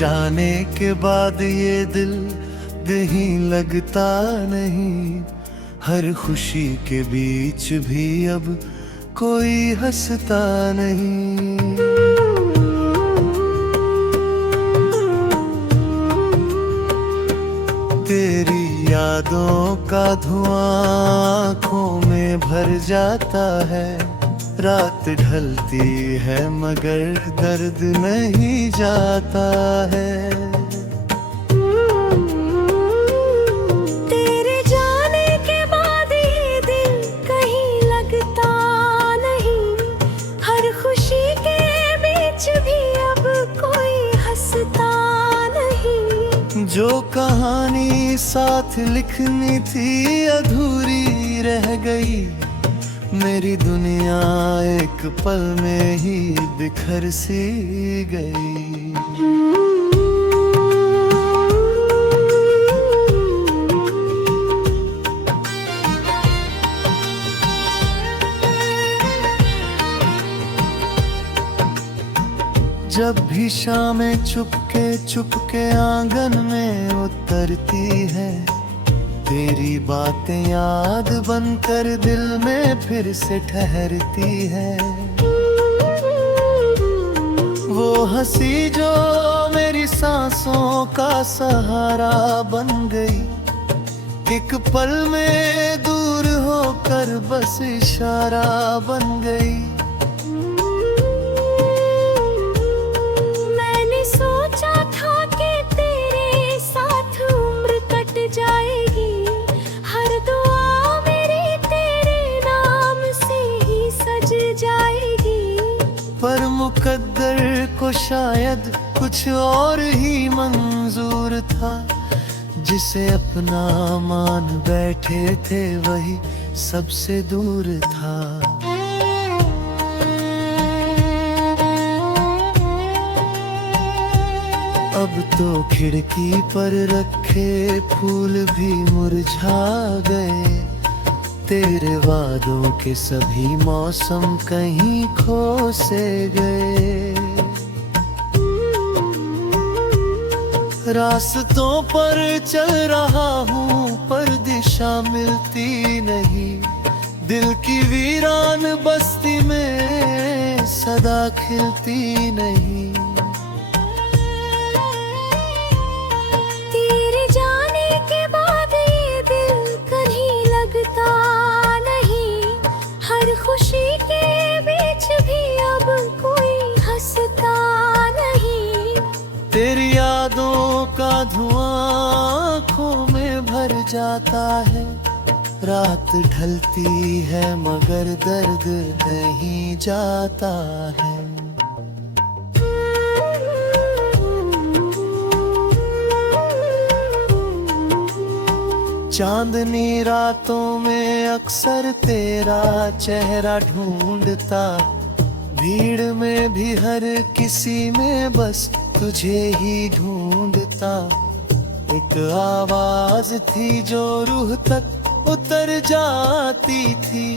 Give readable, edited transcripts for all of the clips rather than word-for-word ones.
जाने के बाद ये दिल कहीं लगता नहीं, हर खुशी के बीच भी अब कोई हंसता नहीं। तेरी यादों का धुआं आँखों में भर जाता है, रात ढलती है मगर दर्द नहीं जाता है। तेरे जाने के बाद ये दिल कहीं लगता नहीं, हर खुशी के बीच भी अब कोई हंसता नहीं। जो कहानी साथ लिखनी थी अधूरी रह गई, मेरी दुनिया एक पल में ही बिखर सी गई। जब भी शामें चुपके चुपके आंगन में उतरती है, तेरी बातें याद बनकर दिल में फिर से ठहरती है। वो हंसी जो मेरी सांसों का सहारा बन गई, एक पल में दूर होकर बस इशारा बन गई। मैंने सोचा था कि तेरे साथ उम्र कट जाएगी, हर दुआ मेरी तेरे नाम से ही सज जाएगी। पर मुकद्दर को शायद कुछ और ही मंजूर था, जिसे अपना मान बैठे थे वही सबसे दूर था। अब तो खिड़की पर रखे फूल भी मुरझा गए, तेरे वादों के सभी मौसम कहीं खो से गए। रास्तों पर चल रहा हूँ पर दिशा मिलती नहीं, दिल की वीरान बस्ती में सदा खिलती नहीं। तेरे जाने के बाद ये दिल कहीं लगता नहीं, हर खुशी के बीच भी अब कोई हंसता नहीं। तेरी यादों का धुआं आँखों में भर जाता है, रात ढलती है मगर दर्द नहीं जाता है। चांदनी रातों में अक्सर तेरा चेहरा ढूंढता, भीड़ में भी हर किसी में बस तुझे ही ढूंढता। एक आवाज थी जो रूह तक उतर जाती थी,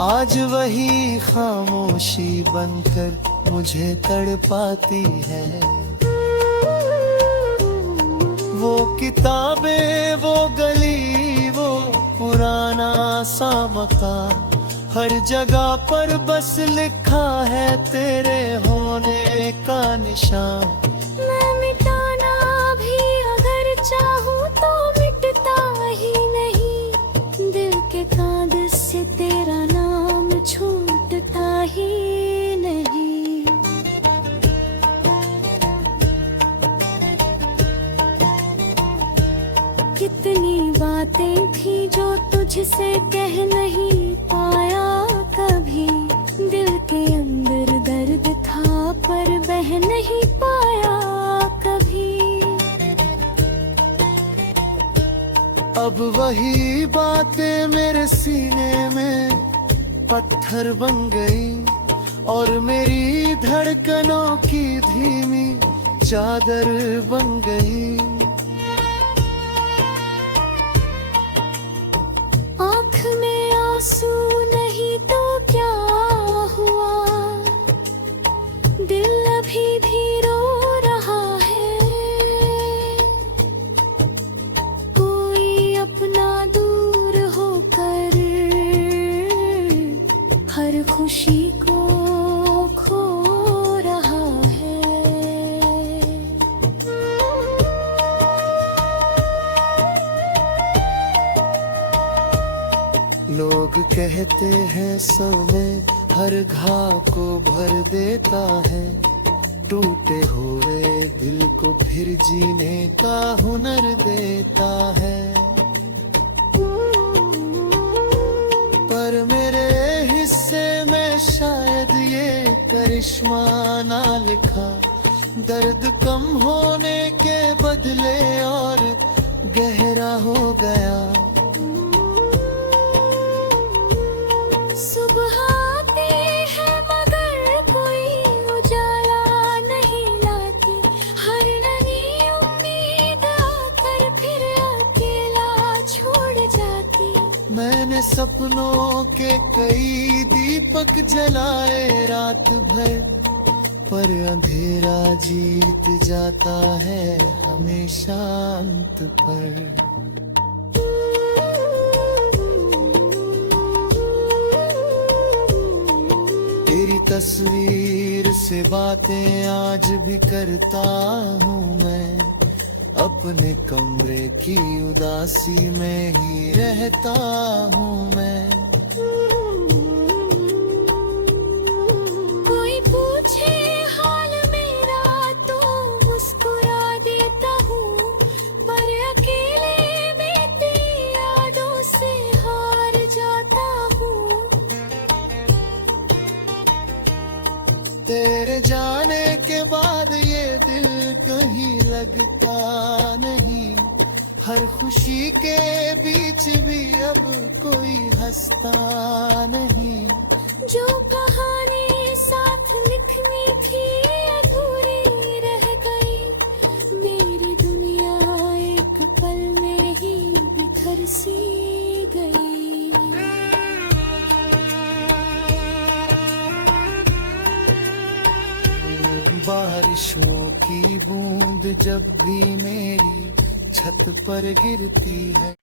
आज वही खामोशी बनकर मुझे तड़पाती है। वो किताबें, वो गली, वो पुराना सा मकान, हर जगह पर बस लिखा है तेरे होने का निशान। मैं मिटाना भी अगर चाहूँ तो मिटता ही नहीं, दिल के कागज से तेरा नाम छूटता ही नहीं। कितनी बातें थी जो तुझसे कह नहीं पाया कभी, दिल के अंदर दर्द था पर बह नहीं पाया कभी। अब वही बातें मेरे सीने में पत्थर बन गई, और मेरी धड़कनों की धीमी चादर बन गई। आँख में आंसू नहीं तो क्या हुआ, दिल अभी भी रो रहा है। लोग कहते हैं समय हर घाव को भर देता है, टूटे हुए दिल को फिर जीने का हुनर देता है। पर मेरे हिस्से में शायद ये करिश्मा ना लिखा, दर्द कम होने के बदले और गहरा हो गया। सुबह आती है मगर कोई उजाला नहीं लाती, हर नई उम्मीद आकर फिर अकेला छोड़ जाती। मैंने सपनों के कई दीपक जलाए रात भर, पर अंधेरा जीत जाता है हमेशा अंत पर। तेरी तस्वीर से बातें आज भी करता हूँ मैं, अपने कमरे की उदासी में ही रहता हूँ मैं। कोई पूछे हाल मेरा तो मुस्कुरा देता हूँ, पर अकेले में तेरी यादों से हार जाता हूँ। तेरे जाने के बाद ये दिल कहीं लगता नहीं, हर खुशी के बीच भी अब कोई हंसता नहीं। जो कहानी साथ लिखनी थी अधूरी रह गई, मेरी दुनिया एक पल में ही बिखर सी गई। बारिशों की बूंद जब भी मेरी छत पर गिरती है,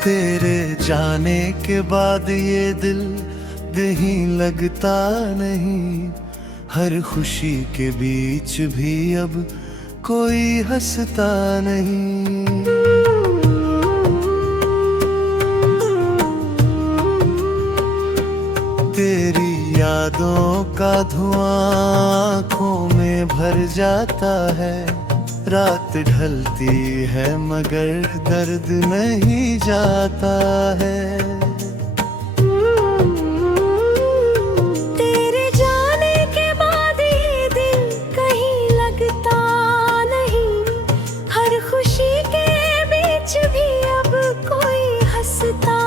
तेरे जाने के बाद ये दिल कहीं लगता नहीं, हर खुशी के बीच भी अब कोई हंसता नहीं। तेरी यादों का धुआं आँखों में भर जाता है, रात ढलती है मगर दर्द नहीं जाता है। तेरे जाने के बाद ये दिल कहीं लगता नहीं, हर खुशी के बीच भी अब कोई हंसता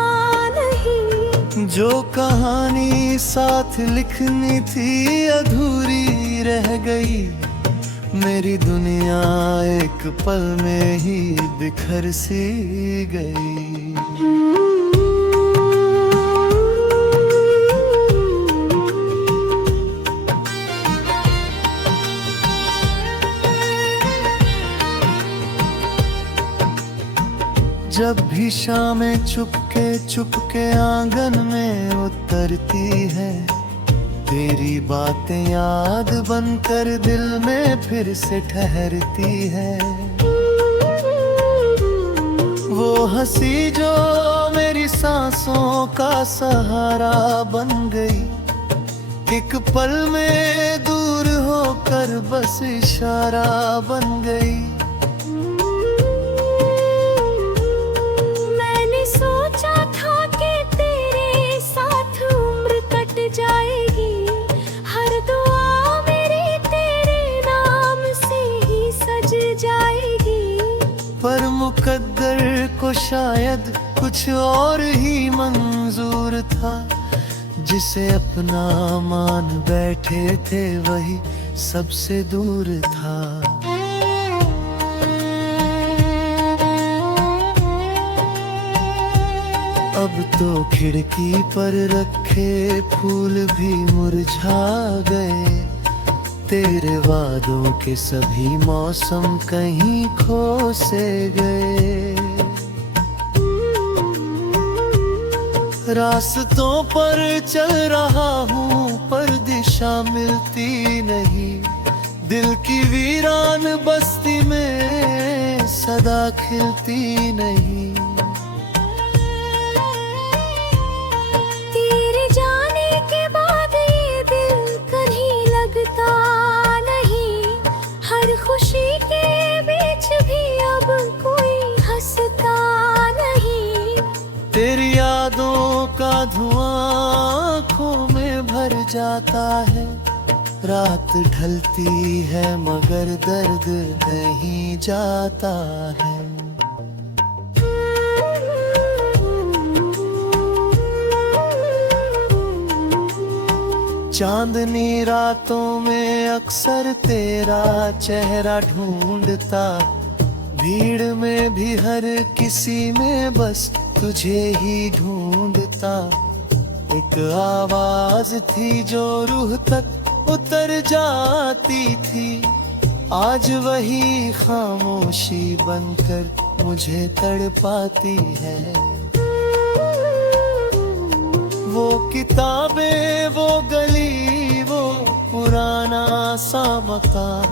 नहीं। जो कहानी साथ लिखनी थी अधूरी रह गई, मेरी दुनिया एक पल में ही बिखर सी गई। जब भी शामें चुपके आंगन में उतरती है, तेरी बातें याद बनकर दिल में फिर से ठहरती है। वो हंसी जो मेरी सांसों का सहारा बन गई, एक पल में दूर होकर बस इशारा बन गई। मैंने सोचा था कि तेरे साथ उम्र कट जाएगी, हर दुआ मेरी तेरे नाम से ही सज जाएगी। पर मुकद्दर को शायद कुछ और ही मंजूर था, जिसे अपना मान बैठे थे वही सबसे दूर था। अब तो खिड़की पर रखे फूल भी मुरझा गए, तेरे वादों के सभी मौसम कहीं खो से गए। रास्तों पर चल रहा हूँ पर दिशा मिलती नहीं, दिल की वीरान बस्ती में सदा खिलती नहीं। तेरे जाने के बाद ये दिल कहीं लगता नहीं, हर खुशी के बीच भी अब कोई हंसता नहीं। तेरी यादों का धुआं आँखों में भर जाता है, रात ढलती है मगर दर्द नहीं जाता है। चांदनी रातों में अक्सर तेरा चेहरा ढूंढता, भीड़ में भी हर किसी में बस तुझे ही ढूंढता। एक आवाज थी जो रूह तक उतर जाती थी, आज वही खामोशी बनकर मुझे तड़पाती है। वो किताबें, वो गली, वो पुराना सा मकान,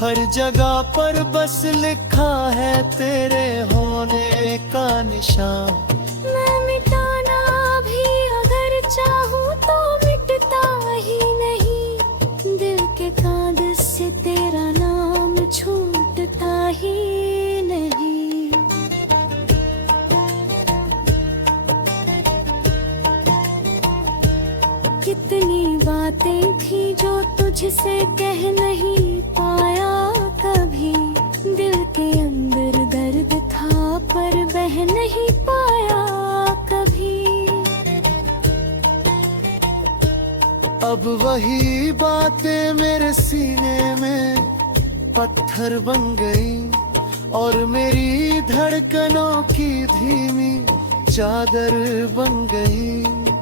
हर जगह पर बस लिखा है तेरे होने का निशान। मैं मिटाना भी अगर चाहूँ तो मिटता ही नहीं, दिल के कागज से तेरा नाम छूटता ही नहीं। कितनी बातें थी जो तुझसे कह नहीं पाया कभी, दिल के अंदर दर्द था पर बह नहीं पाया कभी। अब वही बातें मेरे सीने में पत्थर बन गई, और मेरी धड़कनों की धीमी चादर बन गई।